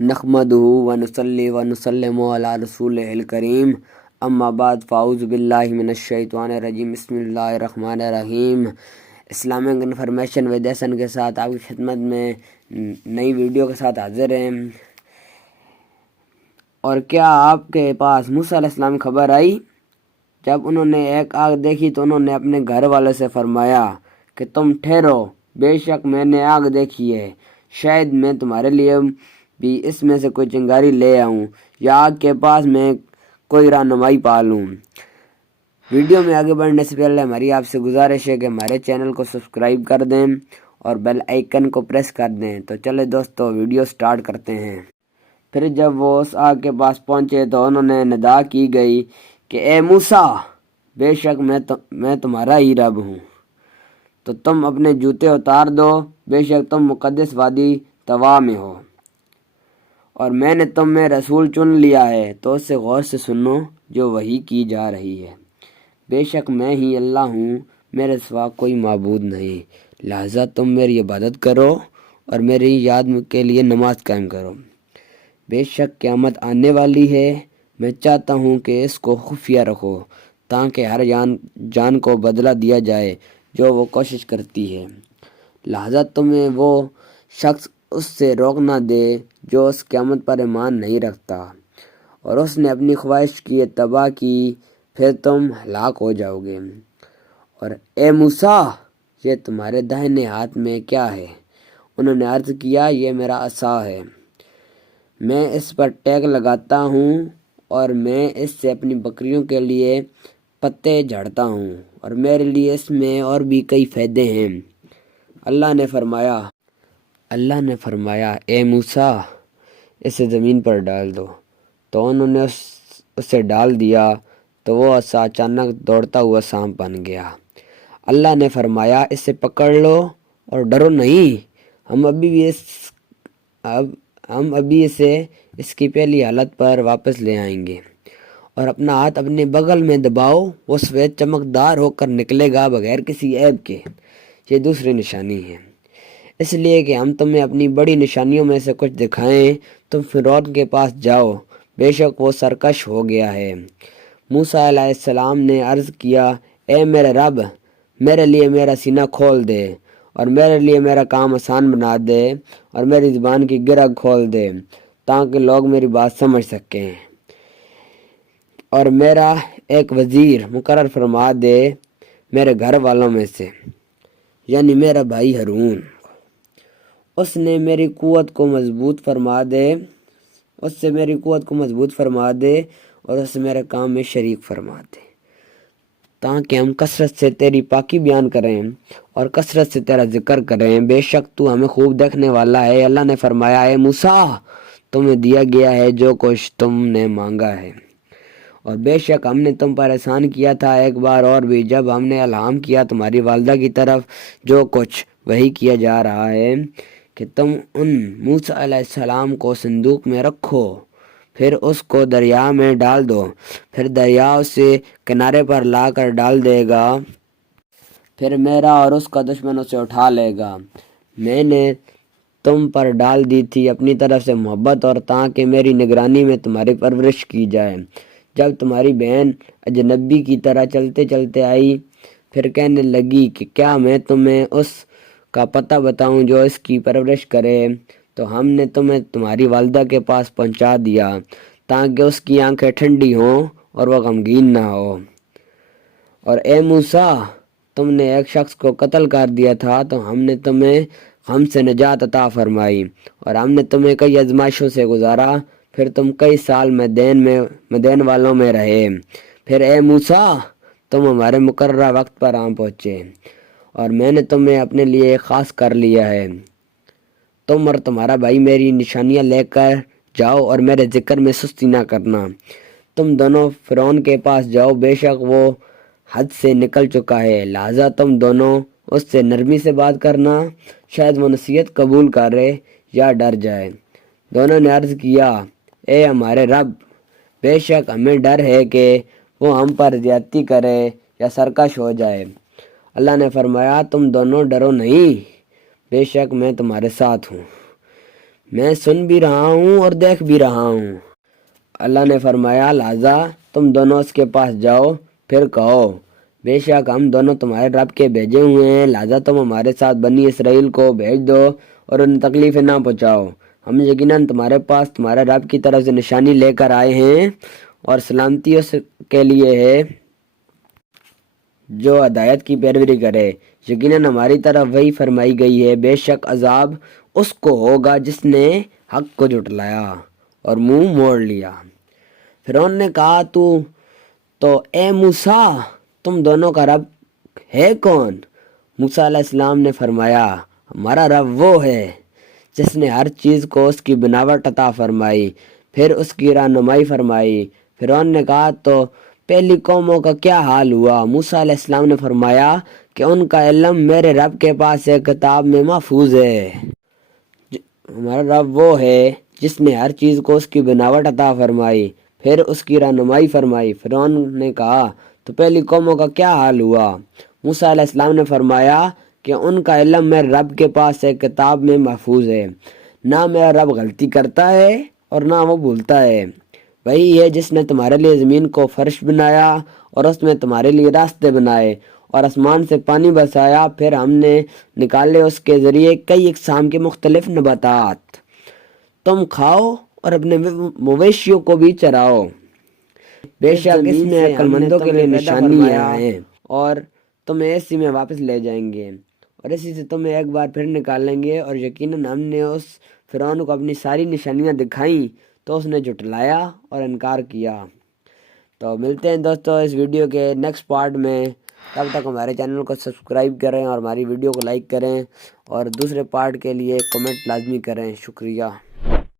نحمدہ ونصلی ونسلم علی رسولہ الکریم اما بعد فاعوذ باللہ من الشیطان الرجیم بسم اللہ الرحمن الرحیم۔ اسلامک انفارمیشن ود احسن کے ساتھ آپ کی خدمت میں نئی ویڈیو کے ساتھ حاضر ہیں۔ اور کیا آپ کے پاس موسیٰ علیہ السلام خبر آئی؟ جب انہوں نے ایک آگ دیکھی تو انہوں نے اپنے گھر والوں سے فرمایا کہ تم ٹھہرو، بے شک میں نے آگ دیکھی ہے، شاید میں تمہارے لیے بھی اس میں سے کوئی چنگاری لے آؤں یا آگ کے پاس میں کوئی رہنمائی پا لوں۔ ویڈیو میں آگے بڑھنے سے پہلے ہماری آپ سے گزارش ہے کہ ہمارے چینل کو سبسکرائب کر دیں اور بیل آئیکن کو پریس کر دیں۔ تو چلے دوستو ویڈیو سٹارٹ کرتے ہیں۔ پھر جب وہ اس آگ کے پاس پہنچے تو انہوں نے ندا کی گئی کہ اے موسیٰ، بے شک میں تمہارا ہی رب ہوں، تو تم اپنے جوتے اتار دو، بے شک تم مقدس وادی طوا میں ہو، اور میں نے تم میں رسول چن لیا ہے، تو اس سے غور سے سنو جو وحی کی جا رہی ہے۔ بے شک میں ہی اللہ ہوں، میرے سوا کوئی معبود نہیں، لہذا تم میری عبادت کرو اور میری یاد کے لیے نماز قائم کرو۔ بے شک قیامت آنے والی ہے، میں چاہتا ہوں کہ اس کو خفیہ رکھو تاکہ ہر جان کو بدلہ دیا جائے جو وہ کوشش کرتی ہے، لہذا تمہیں وہ شخص اس سے روک نہ دے جو اس قیامت پر ایمان نہیں رکھتا اور اس نے اپنی خواہش کی اتباع کی، پھر تم ہلاک ہو جاؤ گے۔ اور اے موسیٰ، یہ تمہارے داہنے ہاتھ میں کیا ہے؟ انہوں نے عرض کیا، یہ میرا عصا ہے، میں اس پر ٹیک لگاتا ہوں اور میں اس سے اپنی بکریوں کے لیے پتے جھاڑتا ہوں اور میرے لیے اس میں اور بھی کئی فائدے ہیں۔ اللہ نے فرمایا اے موسیٰ، اسے زمین پر ڈال دو، تو انہوں نے اسے ڈال دیا تو وہ عصا اچانک دوڑتا ہوا سانپ بن گیا۔ اللہ نے فرمایا اسے پکڑ لو اور ڈرو نہیں، ہم ابھی اسے اس کی پہلی حالت پر واپس لے آئیں گے، اور اپنا ہاتھ اپنے بغل میں دباؤ، وہ سفید چمکدار ہو کر نکلے گا بغیر کسی عیب کے۔ یہ دوسری نشانی ہے، اس لیے کہ ہم تمہیں اپنی بڑی نشانیوں میں سے کچھ دکھائیں۔ تم فرعون کے پاس جاؤ، بے شک وہ سرکش ہو گیا ہے۔ موسیٰ علیہ السلام نے عرض کیا، اے میرے رب، میرے لیے میرا سینہ کھول دے اور میرے لیے میرا کام آسان بنا دے اور میری زبان کی گرہ کھول دے تاکہ لوگ میری بات سمجھ سکیں، اور میرا ایک وزیر مقرر فرما دے میرے گھر والوں میں سے، یعنی میرا بھائی ہارون، اس نے میری قوت کو مضبوط فرما دے اور اسے میرے کام میں شریک فرما دے، تاکہ ہم کثرت سے تیری پاکی بیان کریں اور کثرت سے تیرا ذکر کریں، بے شک تو ہمیں خوب دیکھنے والا ہے۔ اللہ نے فرمایا اے موسیٰ، تمہیں دیا گیا ہے جو کچھ تم نے مانگا ہے، اور بے شک ہم نے تم پر احسان کیا تھا ایک بار اور بھی، جب ہم نے الہام کیا تمہاری والدہ کی طرف جو کچھ وحی کیا جا رہا ہے کہ تم ان موسیٰ علیہ السلام کو صندوق میں رکھو، پھر اس کو دریا میں ڈال دو، پھر دریا اسے کنارے پر لا کر ڈال دے گا، پھر میرا اور اس کا دشمن اسے اٹھا لے گا۔ میں نے تم پر ڈال دی تھی اپنی طرف سے محبت، اور تاکہ میری نگرانی میں تمہاری پرورش کی جائے۔ جب تمہاری بہن اجنبی کی طرح چلتے چلتے آئی، پھر کہنے لگی کہ کیا میں تمہیں اس کا پتہ بتاؤں جو اس کی پرورش کرے، تو ہم نے تمہیں تمہاری والدہ کے پاس پہنچا دیا تاکہ اس کی آنکھیں ٹھنڈی ہوں اور وہ غمگین نہ ہو۔ اور اے موسیٰ، تم نے ایک شخص کو قتل کر دیا تھا تو ہم سے نجات عطا فرمائی، اور ہم نے تمہیں کئی آزمائشوں سے گزارا، پھر تم کئی سال مدین والوں میں رہے، پھر اے موسیٰ، تم ہمارے مقررہ وقت پر آ پہنچے، اور میں نے تمہیں اپنے لیے خاص کر لیا ہے۔ تم اور تمہارا بھائی میری نشانیاں لے کر جاؤ اور میرے ذکر میں سستی نہ کرنا۔ تم دونوں فرعون کے پاس جاؤ، بے شک وہ حد سے نکل چکا ہے، لہذا تم دونوں اس سے نرمی سے بات کرنا، شاید وہ نصیحت قبول کرے یا ڈر جائے۔ دونوں نے عرض کیا، اے ہمارے رب، بے شک ہمیں ڈر ہے کہ وہ ہم پر زیادتی کرے یا سرکش ہو جائے۔ اللہ نے فرمایا تم دونوں ڈرو نہیں، بے شک میں تمہارے ساتھ ہوں، میں سن بھی رہا ہوں اور دیکھ بھی رہا ہوں۔ اللہ نے فرمایا لہذا تم دونوں اس کے پاس جاؤ، پھر کہو بے شک ہم دونوں تمہارے رب کے بھیجے ہوئے ہیں، لہذا تم ہمارے ساتھ بنی اسرائیل کو بھیج دو اور انہیں تکلیفیں نہ پہنچاؤ۔ ہم یقیناً تمہارے پاس تمہارے رب کی طرف سے نشانی لے کر آئے ہیں اور سلامتی اس کے لیے ہے جو ہدایت کی پیروی کرے۔ یقیناً ہماری طرف وہی فرمائی گئی ہے، بے شک عذاب اس کو ہوگا جس نے حق کو جھٹلایا اور منہ موڑ لیا۔ فرعون نے کہا تو اے موسیٰ تم دونوں کا رب ہے کون؟ موسیٰ علیہ السلام نے فرمایا ہمارا رب وہ ہے جس نے ہر چیز کو اس کی بناوٹ عطا فرمائی، پھر اس کی رہنمائی فرمائی۔ فرعون نے کہا تو پہلی قوموں کا کیا حال ہوا؟ موسیٰ علیہ السلام نے فرمایا کہ ان کا علم میرے رب کے پاس ایک کتاب میں محفوظ ہے۔ ہمارا رب وہ ہے جس نے ہر چیز کو اس کی بناوٹ عطا فرمائی، پھر اس کی رہنمائی فرمائی۔ فرعون نے کہا تو پہلی قوموں کا کیا حال ہوا؟ موسیٰ علیہ السلام نے فرمایا کہ ان کا علم میرے رب کے پاس ایک کتاب میں محفوظ ہے، نہ میرا رب غلطی کرتا ہے اور نہ وہ بھولتا ہے۔ وہی ہے جس نے تمہارے لیے زمین کو فرش بنایا اور اس میں تمہارے لیے راستے بنائے اور آسمان سے پانی برسایا، پھر ہم نے نکالے اس کے ذریعے کئی اقسام کے مختلف نباتات، تم کھاؤ اور اپنے مویشیوں کو بھی چراؤ۔ بے شک اس میں عقل مندوں کے لیے نشانیاں ہیں اور تمہیں اسی میں واپس لے جائیں گے اور اسی سے تمہیں ایک بار پھر نکال لیں گے۔ اور یقیناً ہم نے اس فرعون کو اپنی ساری نشانیاں دکھائیں تو اس نے جھٹلایا اور انکار کیا۔ تو ملتے ہیں دوستو اس ویڈیو کے نیکسٹ پارٹ میں، تب تک ہمارے چینل کو سبسکرائب کریں اور ہماری ویڈیو کو لائک کریں اور دوسرے پارٹ کے لیے کمنٹ لازمی کریں۔ شکریہ۔